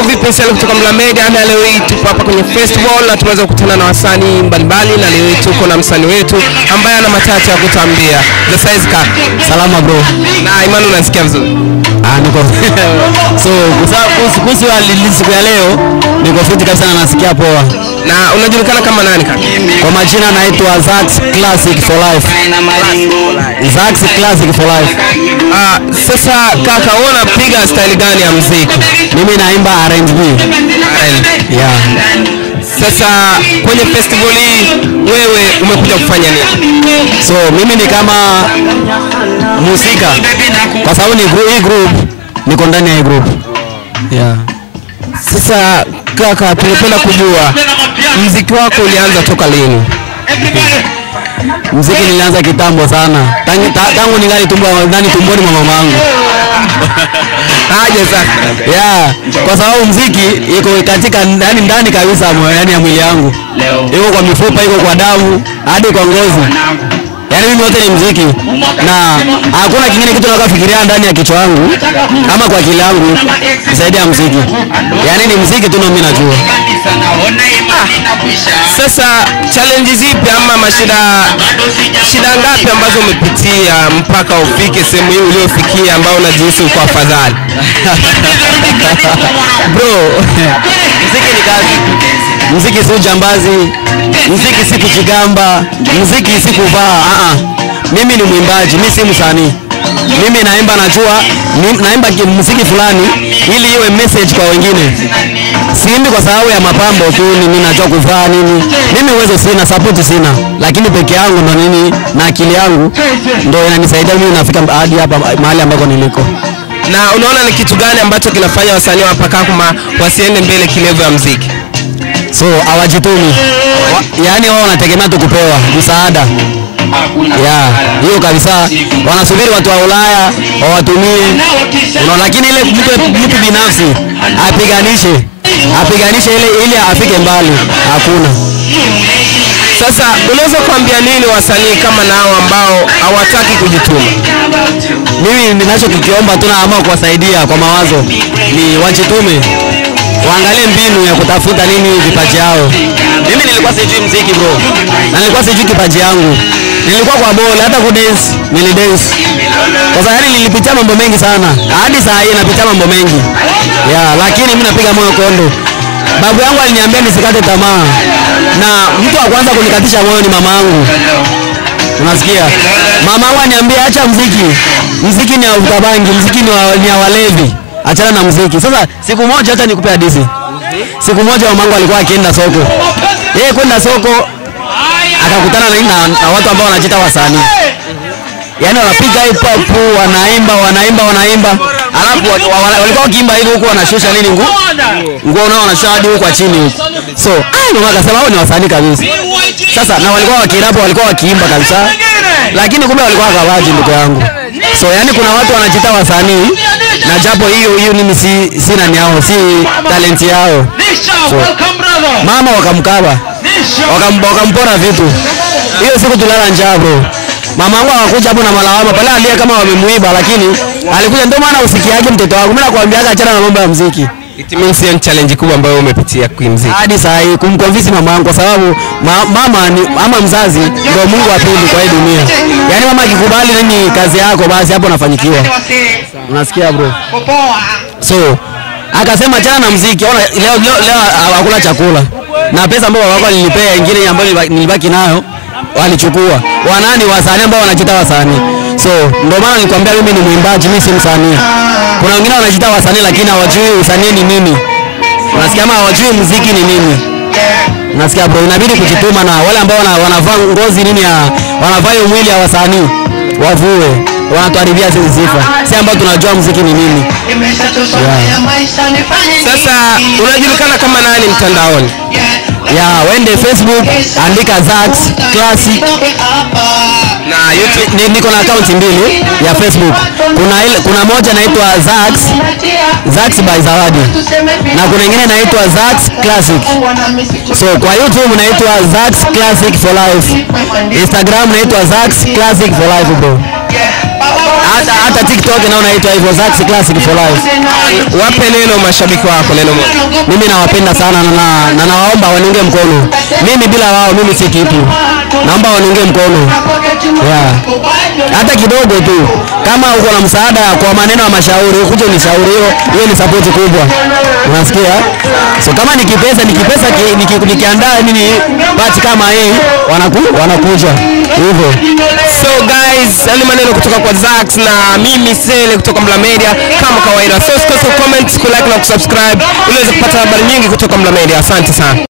Mambo vipi sana kutoka Mlamega, na leo hii tupo hapa kwenye festival na tumeweza kukutana na wasanii mbalimbali, na leo hii tuko na msanii wetu ambaye ana machache ya kutambia. The Size Ka. Salama bro. Na imani unasikia vizuri? Niko. So, kuhusu siku ya leo niko fit kabisa na nasikia poa. Na unajulikana kama nani kaka? Kwa majina naitwa Zax Classic for Life. Zax Classic for Life. Sasa kaka, unapiga style gani ya muziki? Mimi naimba R&B. Yeah. Sasa kwenye festival hii wewe umekuja kufanya nini? So mimi ni kama musika, kwa sababu ni group, niko ndani ya group. Yeah. Sasa kaka, tungependa kujua muziki wako ulianza toka lini? Muziki nilianza kitambo sana. Tangu ningali tumboni mwa mamangu. Aje sasa. Yeah, kwa sababu muziki iko katika ndani kabisa ya mwili yangu. Iko kwa mifupa, iko kwa damu, hadi kwa ngozi. Yaani mimi wote ni muziki, na hakuna kingine kitu nakafikiria ndani ya kichwa yangu ama kwa akili yangu zaidi ya muziki. Yaani ni muziki tu ndio mimi najua. Sasa challenge zipi ama shida ngapi ambazo umepitia mpaka ufike sehemu hii uliofikia ambao unajihisi uko afadhali? Bro, muziki ni kazi. Muziki si ujambazi, muziki si kujigamba, muziki si kuvaa. Mimi ni mwimbaji, mimi si msanii. Mimi naimba, najua naimba muziki fulani ili iwe message kwa wengine. Siimbi kwa sababu ya mapambo tu, mimi najua kuvaa nini. Mimi uwezo sina, support sina, lakini peke yangu ndo nini na akili yangu ndo inanisaidia mimi nafika hadi hapa mahali ambako niliko. Na unaona ni kitu gani ambacho kinafanya wasanii hapa kama wasiende mbele kilevo ya muziki? So hawajitumi. Yaani wao wanategemea tu kupewa msaada. Yeah, hiyo kabisa. Wanasubiri watu wa Ulaya wawatumie. Lakini ile mtu binafsi apiganishe ili afike mbali, hakuna. Sasa unaweza kuambia nini wasanii kama nao ambao hawataki kujituma? Mimi ninachokiomba tu na kuwasaidia kwa mawazo ni wajitume. Waangalie mbinu ya kutafuta nini vipaji yao. Mimi nilikuwa sijui muziki bro, na nilikuwa sijui kipaji yangu. Nilikuwa kwa bole, hata kudance, nilidance. Kwa sababu nilipitia mambo mengi sana. Hadi saa hii napitia mambo mengi. Yeah, lakini mimi napiga moyo kondo. Babu yangu aliniambia nisikate tamaa. Na mtu wa kwanza kunikatisha moyo ni mamangu. Unasikia? Mamangu aliniambia acha muziki. Muziki ni wa utabangi, muziki ni wa walevi. Achana na muziki. Sasa siku moja hata nikupe hadithi. Siku moja mamangu alikuwa akienda soko. Yeye kwenda soko akakutana na watu ambao wanajiita wasanii. Yaani wanapiga hip hop, wanaimba. Alafu walikuwa wakiimba hivi huko wanashusha nini nguo nao wanashusha hadi huko kwa chini huko. So, mama akasema hao ni wasanii kabisa. Sasa na walikuwa wakirapo, walikuwa wakiimba kabisa. Lakini kumbe walikuwa kawaji ndugu yangu. So, yaani kuna watu wanajiita wasanii na japo hiyo mimi sina ni yao, si talent yao. So, mama wakamkaba. Wakampora vitu. Hiyo siku tulala njaa bro. Mama wangu akakuja hapo na malawama pale, alia kama wamemuiba, lakini alikuja. Ndio maana usikiaje mtoto wangu, mimi nakwambia achana na mambo ya muziki. It means ni challenge kubwa ambayo umepitia kwa muziki. Hadi saa hii kumconvince mama wangu, kwa sababu mama mzazi ndio Mungu wa pili kwa hii dunia. Yaani mama akikubali nini kazi yako, basi hapo unafanyikiwa. Unasikia bro? So akasema achana na muziki. Ona leo hakuna chakula. Na pesa ambayo baba alinipea nyingine ambayo nilibaki nayo walichukua. Wanani wasanii ambao wanajiita wasanii. So ndio maana nilikwambia mimi ni mwimbaji, mimi si msanii. Kuna wengine wanajiita wasanii lakini hawajui usanii ni nini. Unasikia kama hawajui muziki ni nini. Unasikia bro, inabidi kujituma, na wale ambao wanavaa ngozi nini wanavaa hiyo mwili ya wasanii wavue, wanatuharibia sisi sifa. Si ambao tunajua muziki ni nini. Yeah. Sasa unajulikana kama nani mtandaoni? Wende Facebook, andika Zax Classic. Na YouTube niko na account mbili ya Facebook. Kuna moja inaitwa Zax by Zawadi. Na kuna nyingine inaitwa Zax Classic. So kwa YouTube inaitwa Zax Classic for Life. Instagram inaitwa Zax Classic for Life bro. hata TikTok nao naitwa hivyo Zax Classic for Life. Wape neno mashabiki wako, neno moja. Mimi nawapenda sana na nawaomba waniunge mkono. Mimi bila wao mimi si kitu. Naomba waniunge mkono. Yeah. Hata kidogo tu. Kama uko na msaada kwa maneno ya mashauri, ukuje unishauri, hiyo ni support kubwa. Unasikia? So kama nikipesa nikiandaa nini party kama hii wanakuja. Hivyo. So guys, ni maneno kutoka kwa Zax na mimi Sele kutoka Mla Media kama kawaida. So usikose comment, like na kusubscribe ili uweze kupata habari nyingi kutoka Mla Media. Asante sana.